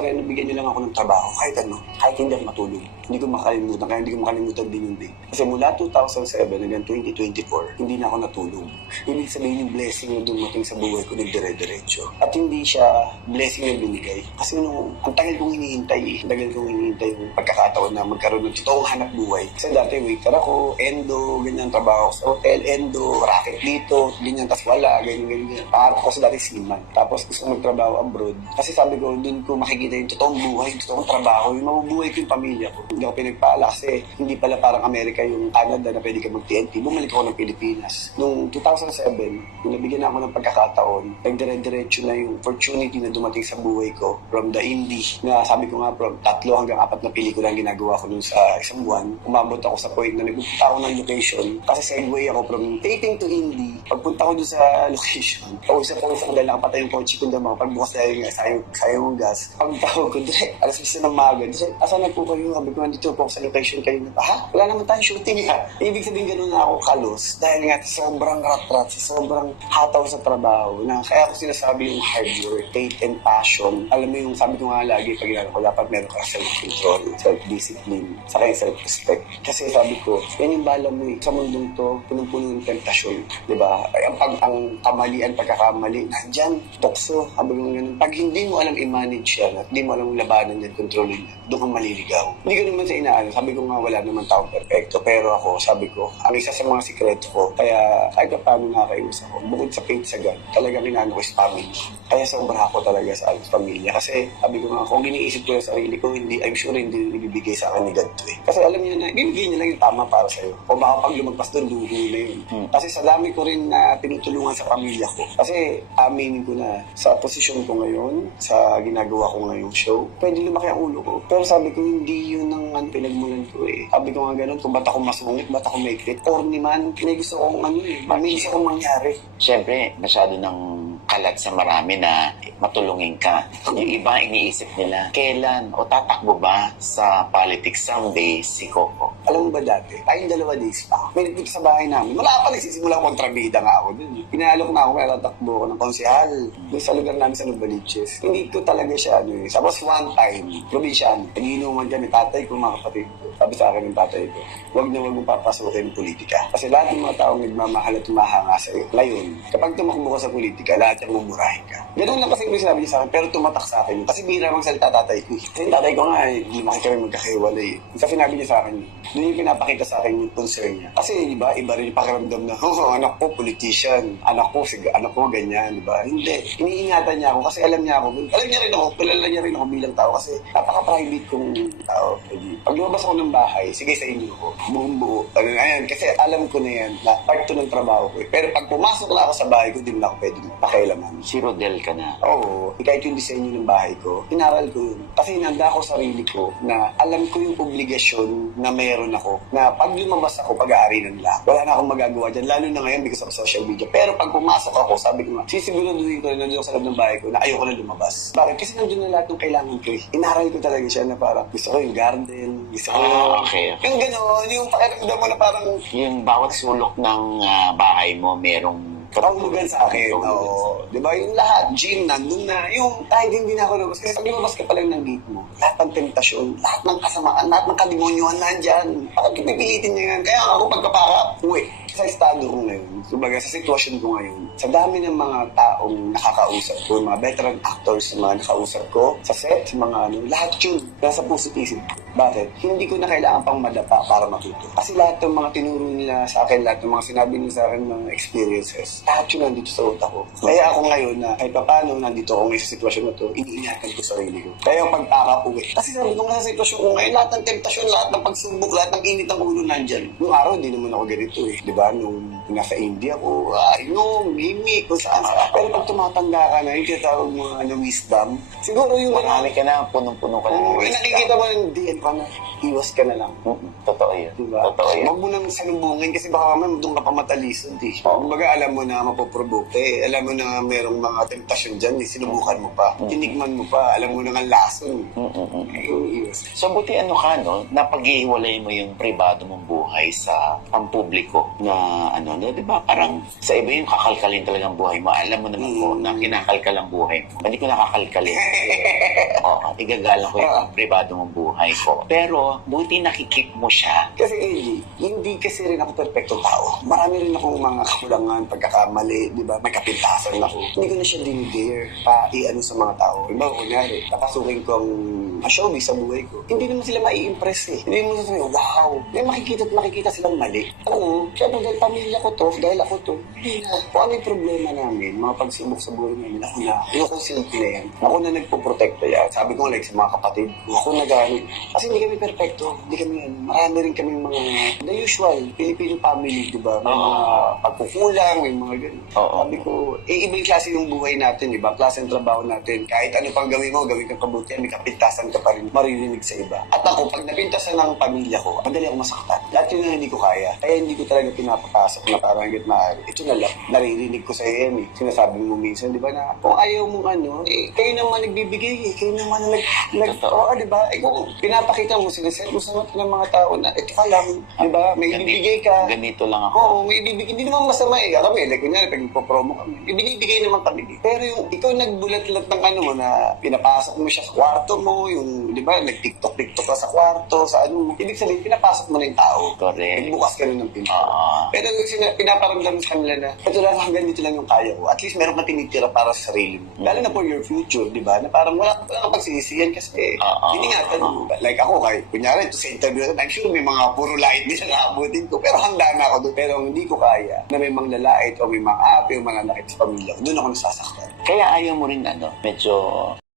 Kaya nabigyan niyo lang ako ng trabaho, kahit hindi ako matulog. Hindi ko makalimutan, kaya hindi ko makalimutan din yung day. Kasi mula 2007 hanggang 2024, hindi na ako natulog. Ibig sabihin yung blessing na dumating sa buhay ko nagdire-diretso. At hindi siya blessing na binigay. Kasi ang tagal kong hinihintay yung pagkakataon na magkaroon ng totoong hanap buhay. Kasi dati waiter ako, endo, ganyan, trabaho sa hotel, endo, racket dito, ganyan, tas wala, ganyan. Ako sa dati seaman. Tapos gusto ko magtrabaho abroad. Kasi sabi ko, doon ko makikita yung totoong buhay, yung totoong trabaho, yung mabubuhay ko yung pamilya ko. Hindi ako pinagpala kasi hindi pala parang Amerika yung Canada na pwede ka mag-TNT. Bumalik ako ng Pilipinas. Noong 2007, nung nabigyan ako ng pagkakataon, nagdire-diretso na yung opportunity na dumating sa buhay ko from the indie, na sabi ko nga from 3 hanggang 4 na pelikula ang ginagawa ko dun sa isang buwan. Umabot ako sa point na nagpunta ako ng location kasi segue ako from taping to indie. Pagpunta ko dun sa location, pausap-usap dahil nakapatay yung kotse ko naman. Pagbukas dahil nga sayang yung gas. Pagtawag ko, direct, alas 10 ng maga. Direct, asan na po kayo? Sabi ko, nandito po ako sa location kayo. Ha? Wala naman tayong shooting ha. Ibig sabihin ganun na ako kalos dahil nga sobrang rat-rat, sobrang hataw sa trabaho na kaya ako sinasabi yung hard work, faith and passion. Alam mo yung sabi ko nga lagi pag ginagawa ko, dapat meron ka self-control, self-discipline, saka yung self-respect. Kasi sabi ko, yan yung bala mo sa mundong to, punong-puno ng tentasyon. Diba? Ang kamalian, pagkakamali, nandyan, tukso, sabi ko ganun. Pag hindi mo alam i-manage yan at hindi mo alam labanan yan, kontrolin yan, doon kang maliligaw. Hindi ko naman sa inaano, sabi ko nga wala naman taong perfecto, pero ako, sabi ko, ang isa sa mga sikreto ko, kaya kahit paano nakakaiwas ako, bukod sa faith sa God, talagang inaano ko is family. Kaya sobra ako talaga sa pamilya. Kasi sabi ko nga, kung iniisip ko yung sarili ko, I'm sure hindi ibibigay sa akin ni God to eh. Kasi alam niyo na, bibigay niya lang yung tama para sa'yo. O baka pag lumagpas doon, luho na yun. Kasi sa dami ko rin na tinutulungan sa pamilya ko. Kasi aminin ko na, sa posisyon ko ngayon, sa ginagawa ko ngayong show, pwede lumaki ang ulo ko. Pero sabi ko, hindi yun ang pinagmulan ko eh. Sabi ko nga ganun, kung ba't ako masungit, ba't ako maiklit, corny man, may gusto kong may gusto kong mangyari. Siyempre, masyado ng kalat sa marami na matulungin ka. Yung iba iniisip nila, kailan o tatakbo ba sa politics someday si Coco? Alam mo ba dati, tayong 2 days pa. May nagpunta sa bahay namin. Wala pa nagsisimula kontrabida nga ako dun. Pinalok na ako kaya tatakbo ko ng konsehal. Doon sa lugar namin sa Novaliches. Hindi ko talaga siya Tapos one time, probinsyano, nagiinuman kami tatay ko, mga kapatid ko. Sabi sa akin ng tatay ko, huwag na huwag mong papasukin ng politika. Kasi lahat ng mga taong nagmamahal at tumahanga sa iyo. Ngayon, kapag tumakbo ka sa politika, lahat yung mumurahin ka. Ganun lang kasi yung sinabi niya sa akin, pero tumatak sa akin. Kasi bira magsalita tatay ko. Kasi tatay ko nga, lumaki kami magkakahiwalay. Kasi sinabi niya sa akin, doon yung pinapakita sa akin yung concern niya. Kasi iba rin yung pakiramdam na, anak ko, politician. Anak ko, ganyan, diba? Hindi. Iniingatan niya ako kasi alam niya rin ako, kilala niya rin ako bilang tao kasi napaka-private kong tao. Pag lumabas ako ng bahay, sige sa inyo ko, buong-buo. Ayan, kasi alam ko na yan, na part to ng trabaho ko. Pero pag pumasok na ako sa bahay ko, di na ako pwede pakialaman. Si Rodel ka na. Oo, kahit yung disenyo ng bahay ko, inaral ko yun. Kasi hinanda ko sarili ko na alam ko yung obligasyon na meron ako, na pag lumabas ako, pag-aari ng lahat. Wala na akong magagawa dyan, lalo na ngayon because of social media. Pero pag pumasok ako, sabi ko nga, sisiguraduhin ko na nandun sa loob ng bahay ko na ayoko na lumabas. Bakit? Kasi nandun na lahat ng kailangan ko eh. Inaral ko talaga siya na parang gusto ko yung garden, gusto ko okay. Yung gano'n, yung pakiramdam mo na parang yung bawat sulok ng bahay mo merong kahulugan sa akin. Oo. Diba? Yung lahat, gym, nandun na. Yung kahit hindi na ako lumabas. Kasi pag lumabas ka pa lang ng gate mo, lahat ng tentasyon, lahat ng kasamaan, lahat ng kademonyuhan nandyan. Bakit pipilitin niya yan? Kaya ako pagkapaka, uwi. Sa estado ko ngayon, kumbaga sa sitwasyon ko ngayon, sa dami ng mga taong nakakausap ko, mga veteran actors, mga nakausap ko, sa set, sa mga lahat yun, nasa puso't isip ko. Bakit? Hindi ko na kailangan pang madapa para matuto. Kasi lahat ng mga tinuro nila sa akin, lahat ng mga sinabi nila sa akin, mga experiences, lahat yun nandito sa utak ko. Kaya ako ngayon na kahit paano nandito ako ngayon sa sitwasyon na to, iniingatan ko sarili ko. Kaya yung pagkakauwi. Kasi sabi ko nga sa sitwasyon ko ngayon, lahat ng temptasyon, lahat ng pagsubok, lahat ng init ng ulo nandyan. Noong araw, hindi naman ako ganito eh. Diba? Nung nasa India ko, gimmick, kung saan. Pero pag tumatanda ka na, yung tinatawag mo wisdom, siguro yung marami ka na, punong-puno ka na. Nakikita mo ng DN pa na, iwas ka na lang. Totoo yun. Diba? Totoo yun. Huwag mo nang salubungin kasi baka mamaya doon ka pa matalisod eh. Kumbaga alam mo na mapoprovoke eh. Alam mo na merong mga temptasyon dyan eh. Sinubukan mo pa. Tinikman mo pa. Alam mo na nga lason. Iwas. So buti ano ka, no? Napag-iwalay mo yung pribado mong buhay sa pampubliko na ano, di ba, parang sa iba yung kakalkalin talagang buhay mo. Alam mo naman ko na kinakalkal ang buhay mo. Hindi ko nakakalkalin. Oo, igagalang ko yung privado mong buhay ko. Pero, buti nakikip mo siya. Kasi hindi kasi rin ako perfectong tao. Marami rin akong mga kakulangan, pagkakamali, di ba? May kapintasan ako. Hindi ko na siya dinidare pa-i-ano sa mga tao. Diba, kunyari, papasukin ko ang showbiz sa buhay ko. Hindi naman sila mai-impress eh. Hindi naman sila, wow! May makikita silang mali. Ako, syempre dahil pamilya ko to, dahil ako to, hindi na. Kung ano yung problema namin, mga pagsibok sa buhay namin, ako na. Ayoko simple na yan. Ako na nagpo-protekta yan. Sabi ko like sa mga kapatid ko, ako na gamit. Kasi hindi kami perfecto. Hindi kami yan. Marami rin kami mga, the usual, Filipino family, di ba? May mga pagkukulang, may mga ganun. Sabi ko, ibang klase yung buhay natin, di ba? Klase ng trabaho natin. Kahit ano pang gawin mo, gawin kang kabutihan, may kapintasan ka pa rin maririnig sa iba. At ako, pag napintasan ng pamilya ko, madali ako masaktan. Lahat yun na hindi ko kaya. Kaya hindi ko talaga pinapapasok na parang hanggat maaari. Ito na lang, naririnig ko sa iyo yan eh. Sinasabi mo minsan, di ba na, kung ayaw mong ano, kayo naman nagbibigay eh. Kayo naman di ba? Kung pinapakita mo, sinaset mo sa ng mga tao na, ito ka lang, di ba? May ibibigay ka. Ganito lang ako. Oo, may ibibigay. Hindi naman masama eh. Kami, like, kunyari, pag ipopromo kami, ibigay naman kami. Pero yung, ikaw nagbulat-lat ng ano mo na pinapasok mo siya sa kwarto mo, yung, di ba, nag-tiktok ka sa kwarto, sa ano mo. Ibig sabihin, pinapasok mo na yung tao. Correct. Nagbukas ka rin ng pinto. Pero pinaparamdam sa kanila na, ito lang, hanggang dito lang yung kaya ko. At least meron ka tinitira para sa sarili mo. Lalo na for your future, di ba? Na parang wala kang pagsisisiyan kasi, iningatan mo. Like ako, kahit, kunyari, ito sa interview, I'm sure may mga puro light din na naabutin ko. Pero handa na ako doon. Pero hindi ko kaya na may mga lalait o may mga api o mananakit sa pamilya ko. Doon ako nasasaktan. Kaya ayaw mo rin, ano, medyo